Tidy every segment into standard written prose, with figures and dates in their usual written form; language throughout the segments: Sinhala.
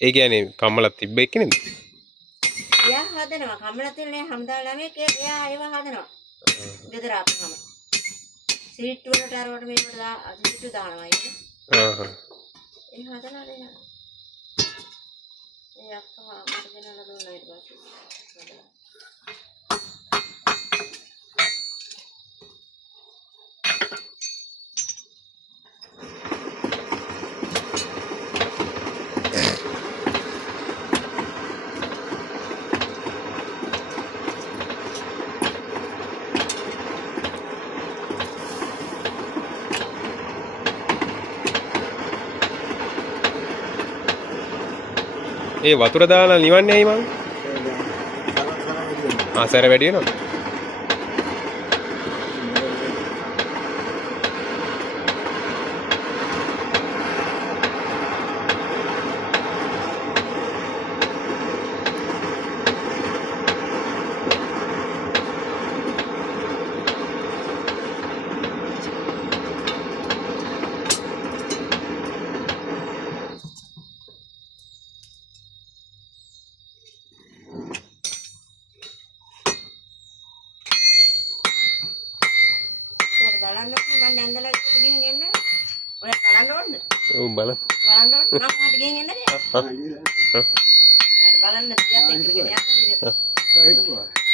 ඒ කියන්නේ කම්මලක් තිබ්බ එක්ක නේද? එයා හදනවා. කම්මල තියෙන්නේ හම්දා ළමයි එයා ඒව හදනවා. ගෙදර ආපුවම. සීට් වලට අරවට මේකට සීට් දානවා ඒක. ඒ හදනවා නේද? ඒ අක්කා මට ගෙනල්ලා දුන්නා ඊට පස්සේ. ඒ වතුර දාලා නිවන්නේ ඇයි මං? ආසාර වැඩි වෙනවද? බලන්න ඕනේ මම නැන්දලා ගිහින් එන්න. ඔය බලන්න ඕනේ. ඔව් බලන්න. බලන්න ඕනේ. මම මට ගිහින් එන්නද? නේද බලන්න තියත් එක්ක ගෙන යන්න.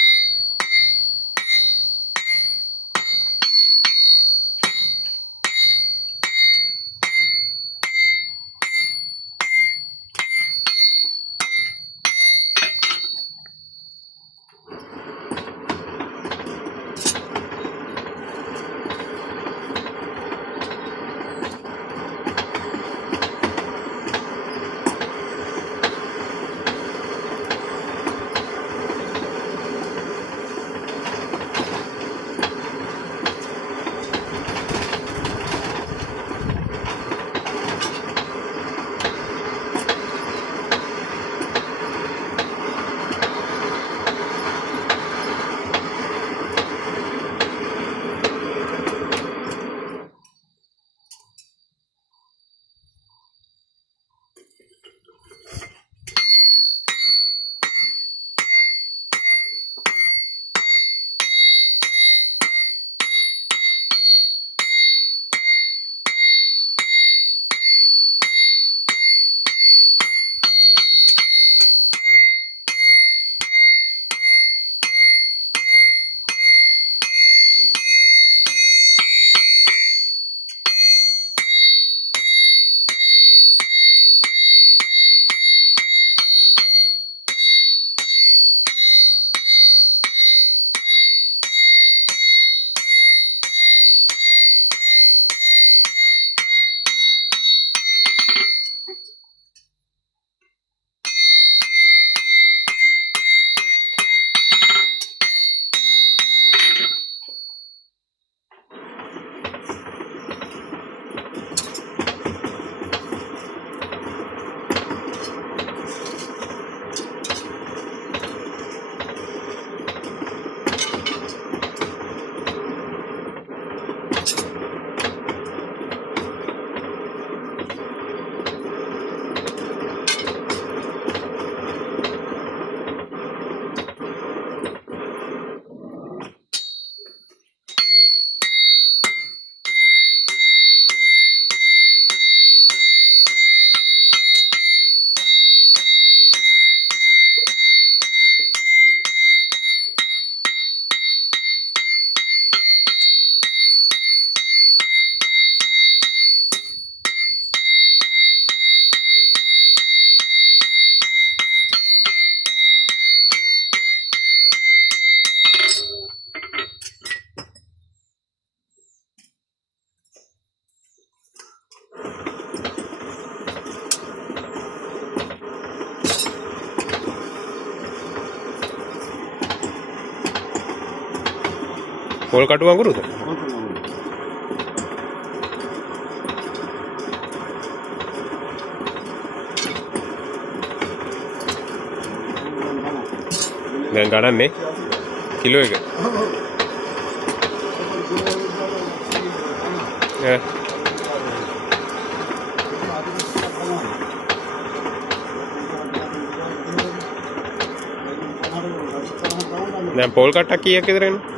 පොල් කටු අඟුරුද? දැන් ගණන්නේ කිලෝ එක. දැන් පොල් කට්ටක් කීයක් විතර එන්නේ?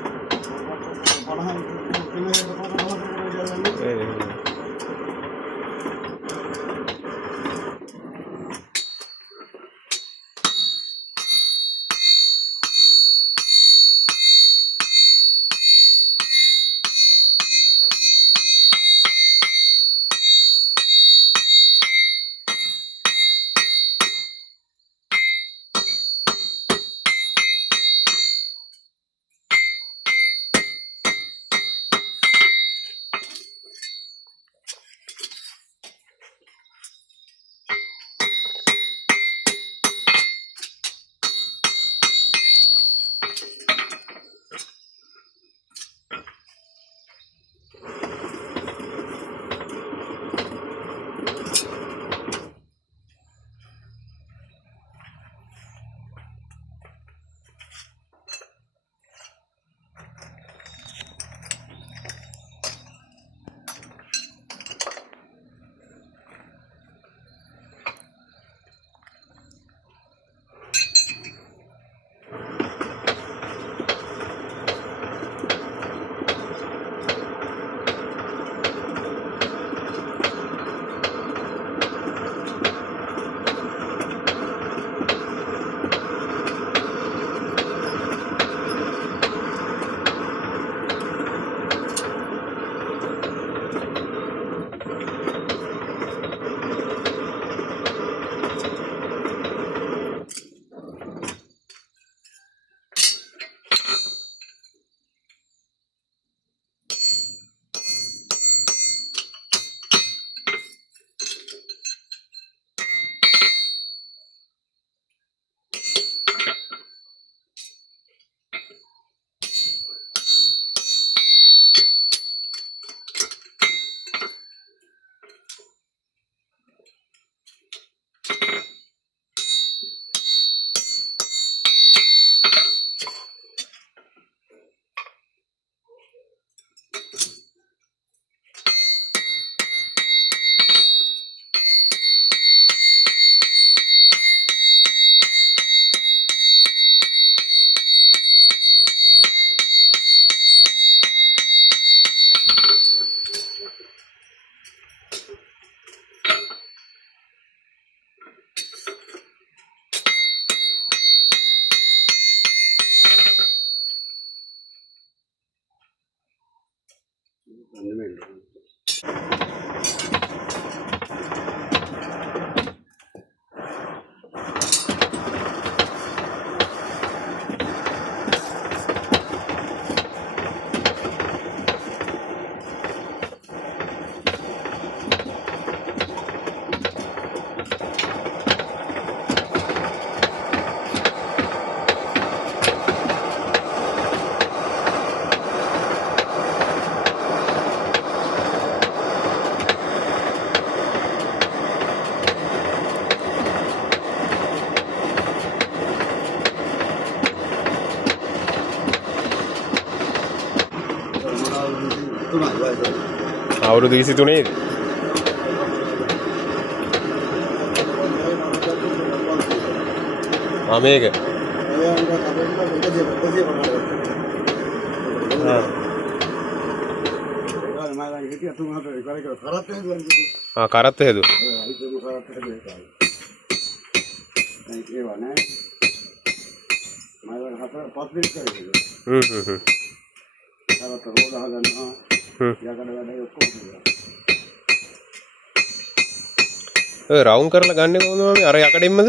අවුරුදු 23 ද? මේක. කරත්ත හදුවා. රවුම් කරලා ගන්න කොහොමද මම අර යකඩෙම්මද?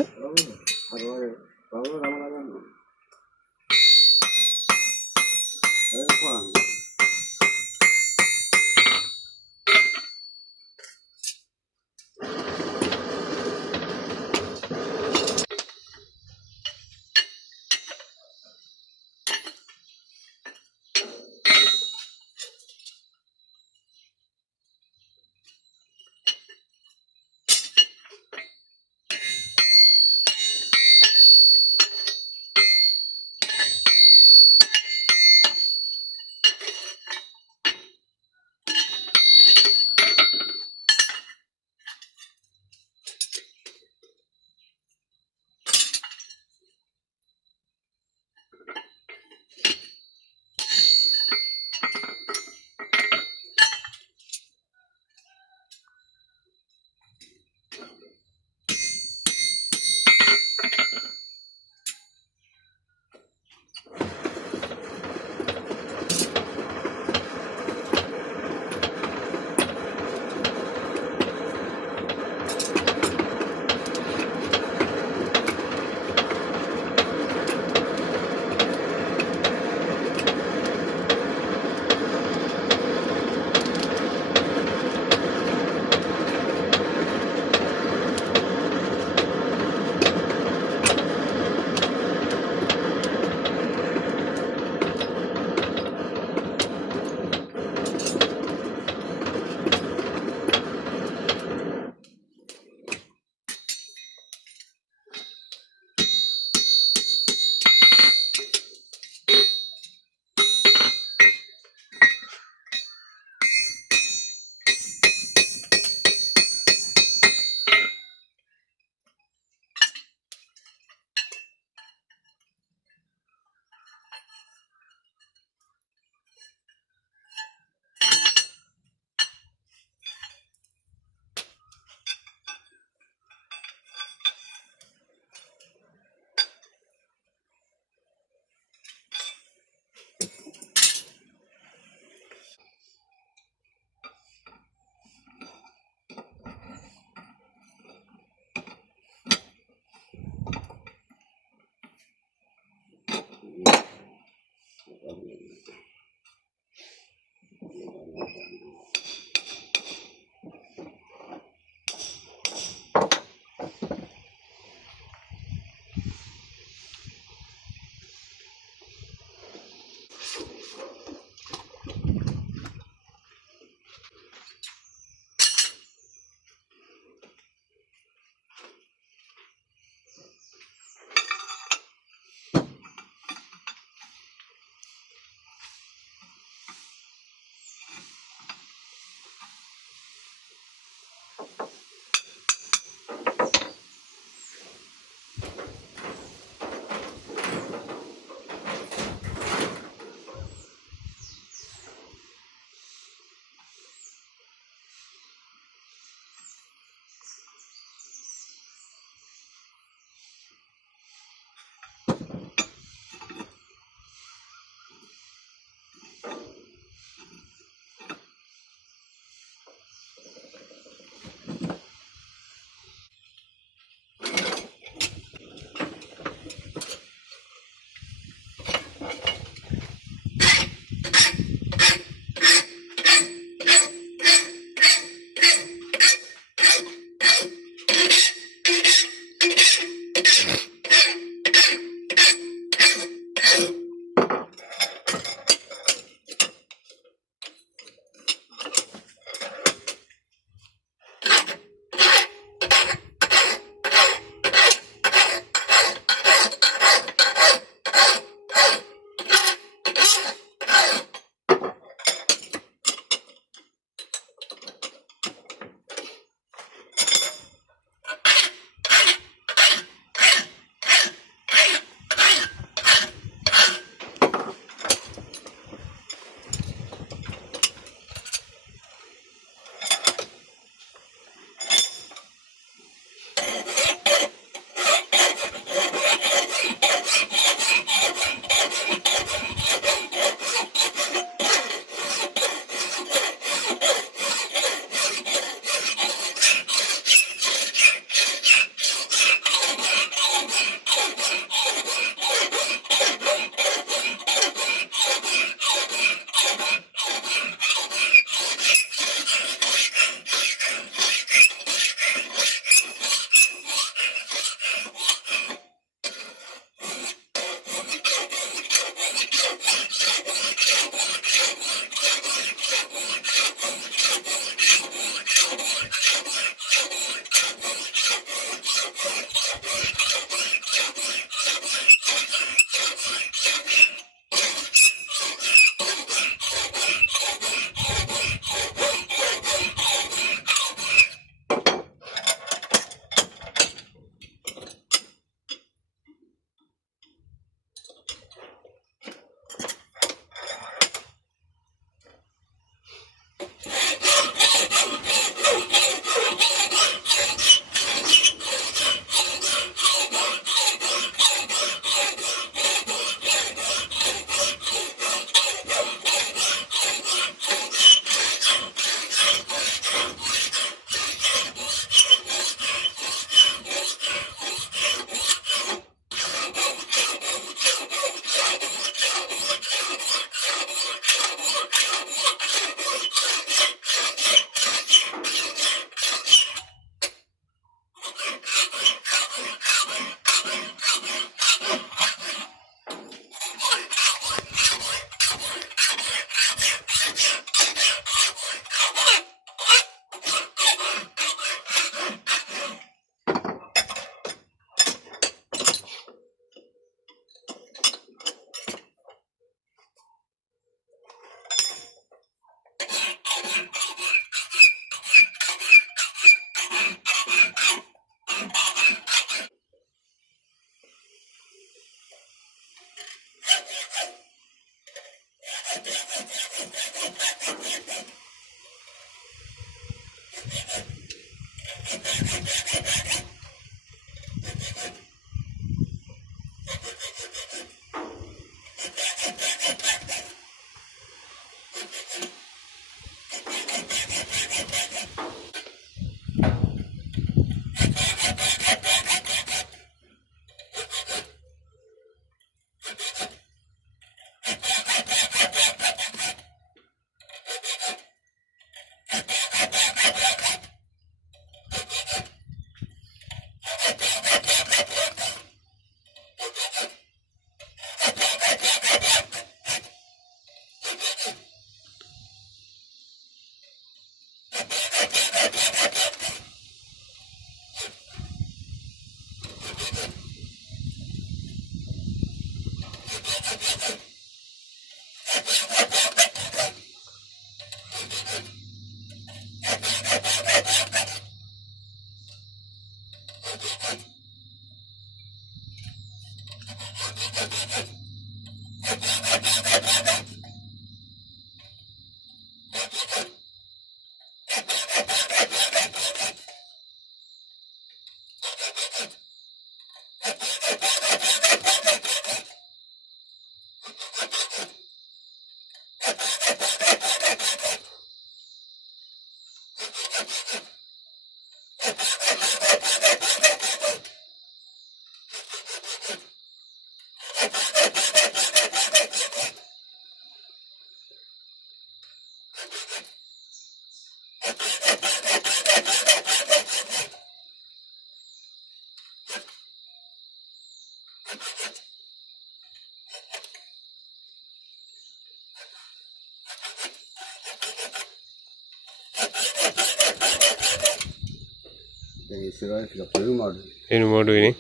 ඉස්සරහට පෙරුමාඩු එනු මොඩුවනේ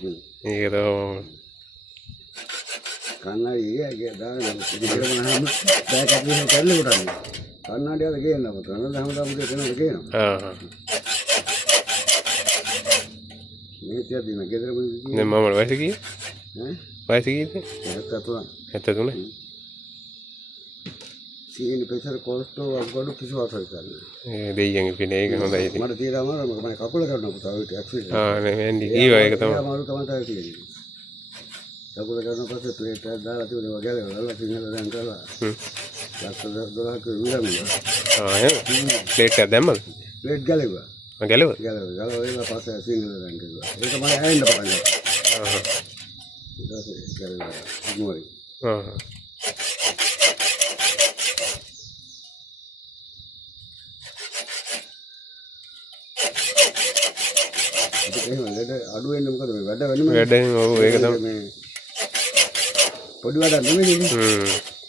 ඒක තමයි කන්නඩි ඒකේ දාන ඉතිරම නම් බෑක් අපිට කරලා උඩන්නේ කන්නඩි අද ගේන්න අපත හැමදාම දෙන්නද ගේනවා මේ තියදී මම ගෙදර ගිහින් නේ මම වයස කීයද ඈ වයස කීයද 73 සීනි ප්‍රෙෂර් කොලෙස්ටරෝල් අගොඩු කිසිවක් කරන්නේ ඒ දෙයියන්ගේ පිනේ ඒක හොඳයි ඉතින් මට තියලා මම කකුල කරනවා පුතා ඔය ඇක්සිඩන්ට් නේ වෙන්නේ ඊවා ඒක තමයි අමාරු තමයි තියෙන්නේ කකුල කරන පස්සේ ප්ලේට් එකක් දාලා තිබුණේ වගේ ගාලා සිංහල දැන් කරලා ලක්ෂ 12ක විඳිනවා එහෙනම් ප්ලේට් එක දැම්මද ප්ලේට් ගලෙව්වා ගලව ඒක පස්සේ සිංහල දැන් කරුවා ඒක මම ඇහෙන්න පටන් ගත්තා ඊට පස්සේ ගලව මොරි අඩු වෙන්නේ මොකද මේ වැඩ වෙන්නේ වැඩෙන් ඔව් ඒක තමයි පොඩි වැඩක් නෙමෙයි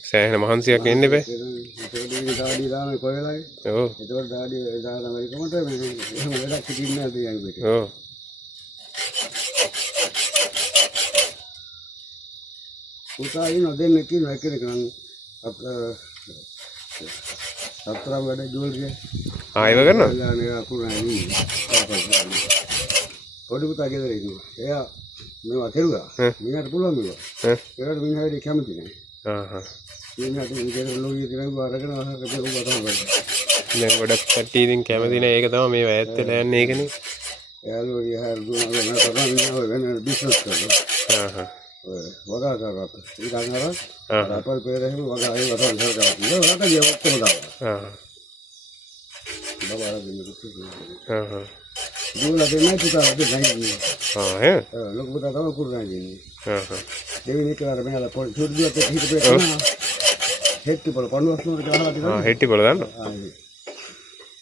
සෑහෙන මහන්සියක් එන්න බෑ ඒකේ දාඩි දාන කොයි වෙලාවේ ඔව් ඒතකොට දාඩි දාන වෙලකමට මේ එහෙම වැඩක් හිටින්නේ නැද්ද යන්නේ ඔව් පුතා ඉන්න දෙන්න කියන එකේ කන අතරම වැඩ ජෝල්ගේ ආයෙව කරනවා යානේ අකුරානි පොඩි පුතා ගෙදර ඉන්නවා එයා මේවා කෙරුවා මිනිහට පුළුවන් මේවා ඒකට මිනිහට කැමති නෑ මිනිහට ගෙදර ලෝකේ තියනවා අරගෙන අහකට කරුවා තමයි දැන් ගොඩක් කට්ටිය ඉතින් කැමති නෑ ඒක තමයි මේවා ඈත් වෙලා යන්නේ ඒකනේ එයාලෝ යහර දුවන කරනවා මිනිහව වෙන බිස්නස් කරනවා වගා කරා ඊට අර අපල් පෙරේම වගා ඒ වතන් කරනවා නේද රට ගියොත් කොහොමද බබා දෙන්නේ දුවලා දෙන්නයි පුතා දෙන්නයි ලොකු පුතා තමයි කුරුණා දෙන්නේ දෙවෙනි එකවර මෙහාලා පොඩි දුරට හිටපු එක හෙට්ටි පොළ පණුවස් නෝර ගහලා තිබුණා හෙට්ටි පොළ දන්නවා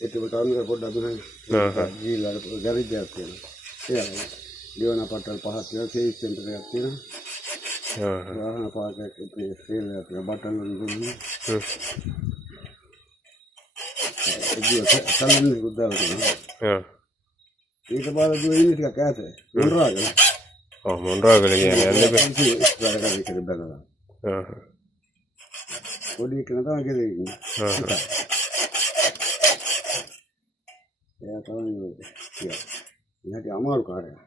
හෙට්ටි පොළ තමයි පොඩ්ඩක් දුන්නා ගිහිල්ලා ගරිජ්ජයක් තියෙනවා ඒ දිවන පටල් පහක් තියෙනවා සේස් සෙන්ටර් එකක් තියෙනවා වාහන පාර්කයක් සේල් එකක් බටන් වලින් දුන්නේ ඒක සල්ලි ගුද්දාලා තියෙනවා ඒක බාල දුවේ ඉන්නේ ටිකක් ඈත මොන්රාගල ඔව් මොන්රාගල කියන්නේ යන්නේ වැඩ කරේ බැලුවා පොඩි කෙනා තමයි ගෙදර ඉන්නේ එයා තමයි ඉතින් අමාරු කාර්යයක්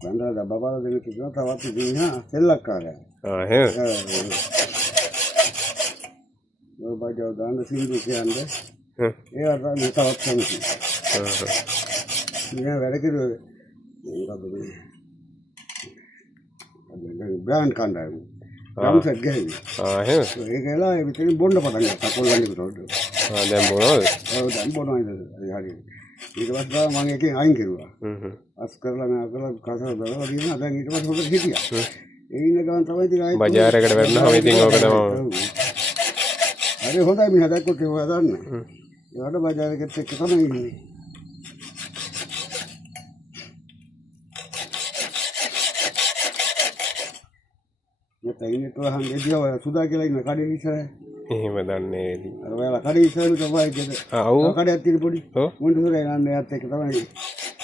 බණ්ඩාර බබාලා දෙන්න කිව්වා තවත් ඉතින් සෙල්ලක්කාරයා එහෙනම් ඔය බඩව දාන්න සින්දු කියන්නේ ඒ අරන් තවත් කැමති මෙයා වැඩ කරුවේ මොකද මේ බ්‍රෑන්ඩ් කණ්ඩායම රම්සෙට් ගහන්නේ එහෙනම් ඒකලා ඒ විතරින් බොන්න පටන් ගත්තා කොල්ලන්ගේ උඩට දැන් බොනවද ඔව් දැන් බොනවා ඉතින් හරි ඊට පස්සේ මම එකෙන් අයින් කරුවා අස් කරලා මම කරලා කසාව දාලා දිනා දැන් ඊට පස්සේ හොඳට හිටියා ඒ ඉන්න ගමන් තමයි ඉතින් ආයෙත් බජාරයකට වැටෙනවා ඉතින් ඕක තමයි හරි හොඳයි මම දැක්කොත් ඒවා දාන්න ඒවට බජාරයකට එක්ක තමයි ඉන්නේ මට ඉන්නේ තෝහන් එදියා සුදා කියලා ඉන්න කඩේ ඉස්සරහ එහෙම දන්නේ ඉතින් අර ඔයාලා කඩේ ඉස්සරහ තමයි ගෙද ඔව් කඩයක් තියෙන පොඩි මුන්දුරේ යන්නේ යත් එක තමයි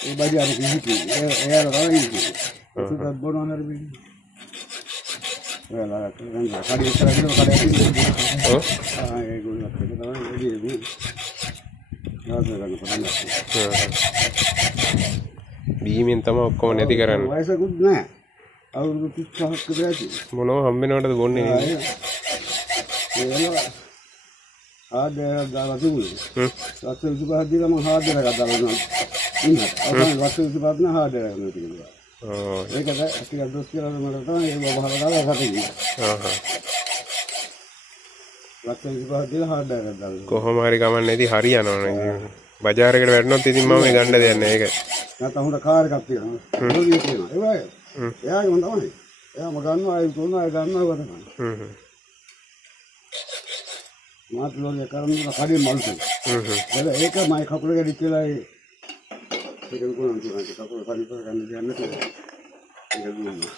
ඒ බජාරේ හිටියේ එයාලා තමයි ඉන්නේ සුදත් බොනවා නේද බීඩි. ඔයාලා කඩේ කරගෙන කඩේ ඔව් ඒගොල්ලෝ තමයි එළියේ බීමෙන් තමයි ඔක්කොම නැති කරන්නේ. වයසකුත් නැහැ. අවුරුදු 35ක් විතර ඇති. මොනවා හම්බෙනවටද බොන්නේ නේද? ආදේර දාලා තිබුණේ. ලක්ෂ 25ක් දීලා මම ආදේර ගත්තා වුණා. ඉන්න. අපේ ලක්ෂ 25ක් නා ආදේර ගන්න තිබුණා. ඔව් ඒකද ටිකක් දොස් කියලා මට තමයි ඒක බහලා දාලා රටේ ගියා. ලක්ෂ 25ක් දීලා ආදේර ගත්තා. කොහොම හරි ගමන් නැති හරියනවනේ. බજારයකට වැටුනොත් ඉතින් මම ගන්න දෙයක් නැහැ ඒක. නැත්නම් හොඳ කාර් එකක් තියෙනවා. මොනිය තියෙනවා. ඒ වගේ. එයාගේ මම තමයි. එයාම ගන්නවා ආයෙ තුනයි ගන්නවා වදනවා. මාත් ලෝරිය කරන්නේ කඩේ මල් තියෙනවා. ඒක මයි කකුල ගැඩි කියලා ඒක කොහොමද කියන්නේ කකුල පරිපර ගන්න දෙයක් නැහැ. ඒක දුන්නා.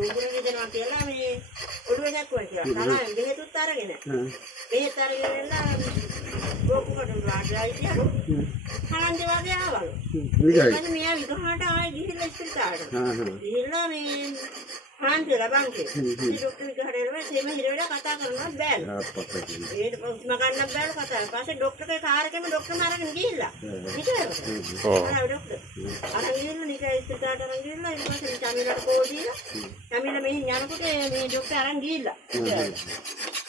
උගුරේ දෙනවා කියලා මේ ඔළුවේ දැක්කුවා කියලා. තමයි දෙහෙතුත් අරගෙන. දෙහෙත් අරගෙන ගෝපුකට වාඩිලා ඉතියා. හාන්දේ වගේ ආවලු. ඊට මෙයා විතරට ආයෙ ගිහිල්ලා ඉස්පිරිතාලට. ගිහිල්ලා මේ හාන්දේ ලබන්කේ. ඩොක්ටර් ගහරේම තේම හිරවල කතා කරනවා බෑල. ඒක උස්ම ගන්න බෑල කතා. ඊපස්සේ ඩොක්ටර්ගේ කාර් එකෙම ඩොක්ටර් මාරගෙන ගිහිල්ලා. නිකන්. ඔව්. අර ගිහිල්ලා නිකන් ඉස්පිරිතාලට අරන් ගිහිල්ලා ඊට පස්සේ චමිලට කෝල් දීලා චමිල මෙහි යනකොට මේ ඩොක්ටර් අරන් ගිහිල්ලා.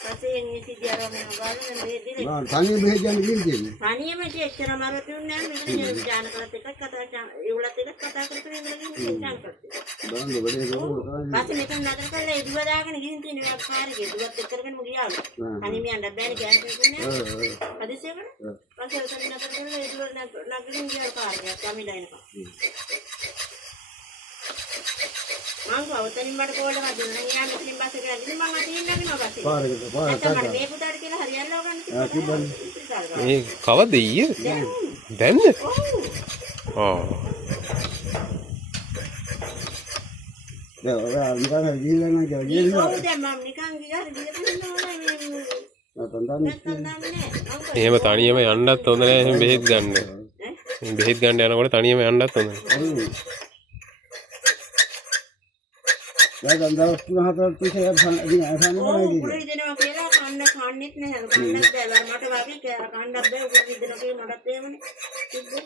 පස්සේ මේ සිද්ධියරම ගාන මේ දිනේ. මම තනියම මෙහෙ යන්න ගිහින් තනියම එච්චර මරතුන් නෑ මෙතන ජානකලත් එක්ක කතා ඒගොල්ලත් එක්ක කතා කරගෙන ඉඳලා පස්සේ මෙතන නතර කරලා ඒ දුව දාගෙන ගිහින් තියෙන මේ කාර්යයේ දුවත් එක්ක කරගෙනම ගියාලු. තනියම යන්න බෑනේ කැන්සල් දුන්නේ. අදිසියකට. පස්සේ උතන නතර කරලා ඒ දුව නගලින් ගියාලු කාර්යයක් කමිලා එනකම්. මං කවුතනින් මට කෝල් එකක් දුන්නා. ඊයා මෙතනින් බස් එක ඇවිදින් මං අතින් නැගිනවා පස්සේ. පාරකට මේ පුතාට කියලා හරියල්ලා ගන්න තිබ්බා. මේ කවද්ද ඊයේ? දැන්ද? ඔව්. දැන් නිකන් ගිහිල්ලා නම් කියලා ඔව් දැන් මම නිකන් ගියා ගිහලා එහෙම තනියම යන්නත් හොඳ නෑ එහෙම බෙහෙත් ගන්න. බෙහෙත් ගන්න යනකොට තනියම යන්නත් හොඳයි. දැන් දවස් 3-4ක් තිස්සේ උගුරු දෙනවා කියලා කන්නෙත් නැහැ. කන්නත් බෑ. මට වගේ කන්නත් බෑ. උගුරු දෙනවා කියලා මටත් එහෙමනේ. තිබ්බේ.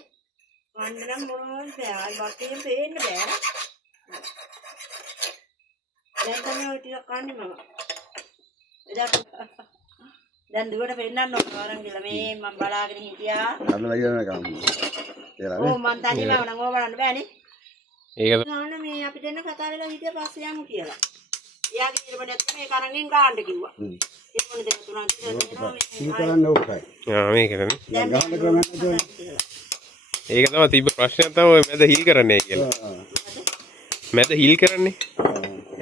කන්න නම් මොනවද බෑ. ආයි වත්තේ පේන්න බෑ. දැන් තමයි ඔය ටික කන්නේ මම. දැන් දුවට පෙන්නන්න ඕන වරන් කියලා මේ මම බලාගෙන හිටියා. අද වගේ කම. ඕ මං තනියම නම් ඕව බලන්න බෑනේ. ඒකද ගාන මේ අපි දෙන්න කතා වෙලා හිටිය පස්සේ යමු කියලා. එයාගේ ඉරබණියත් මේ කරන්ගෙන් ගාන්න කිව්වා. ඉරබණ දෙක තුනක් දෙනවා සී කරන්න ඕකයි. මේකද දැන් ගහන්න ක්‍රමයක් නැහැ. ඒක තමයි තිබ්බ ප්‍රශ්නයක් තමයි මැද හිල් කරන්නේ කියලා. මැද හිල් කරන්නේ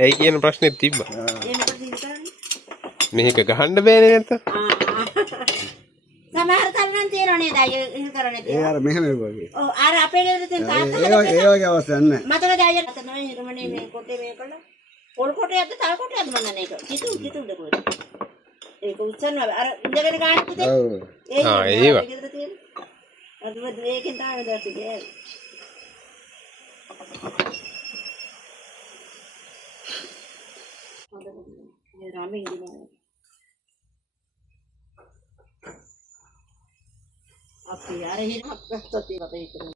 ඇයි කියන ප්‍රශ්නේ තිබ්බා. ඒ මොකද හිල් කරන්නේ? මේක ගහන්න බෑනේ නැත්තම්. සමහර තල්ලන් තියෙනවා නේද? අය හිල් කරන්නේ ඒ තියෙනවා. අර මෙහෙම වගේ. ඔව් අර අපේ ගෙදර තියෙන ඒ තාත්තා වගේ අවස්ථාවක් නැහැ. මතකද අයියා තමයි හිරමනේ මේ කොටේ මේ කළා. පොල් කොටේද තල් කොටේද මන් දන්නේ ඒක. කිතුද කොහෙද? ඒක උස්සනවා අර ඉඳගෙන ගන්න පුතේ. ඔව්. ඒවා. ගෙදර තියෙන. අද මේකෙන් තමයි දැක්කේ. මේ රාමෙන් දිනවා. අපි අර හිරක් ගත්තත් ඒක අපේ හිතේ.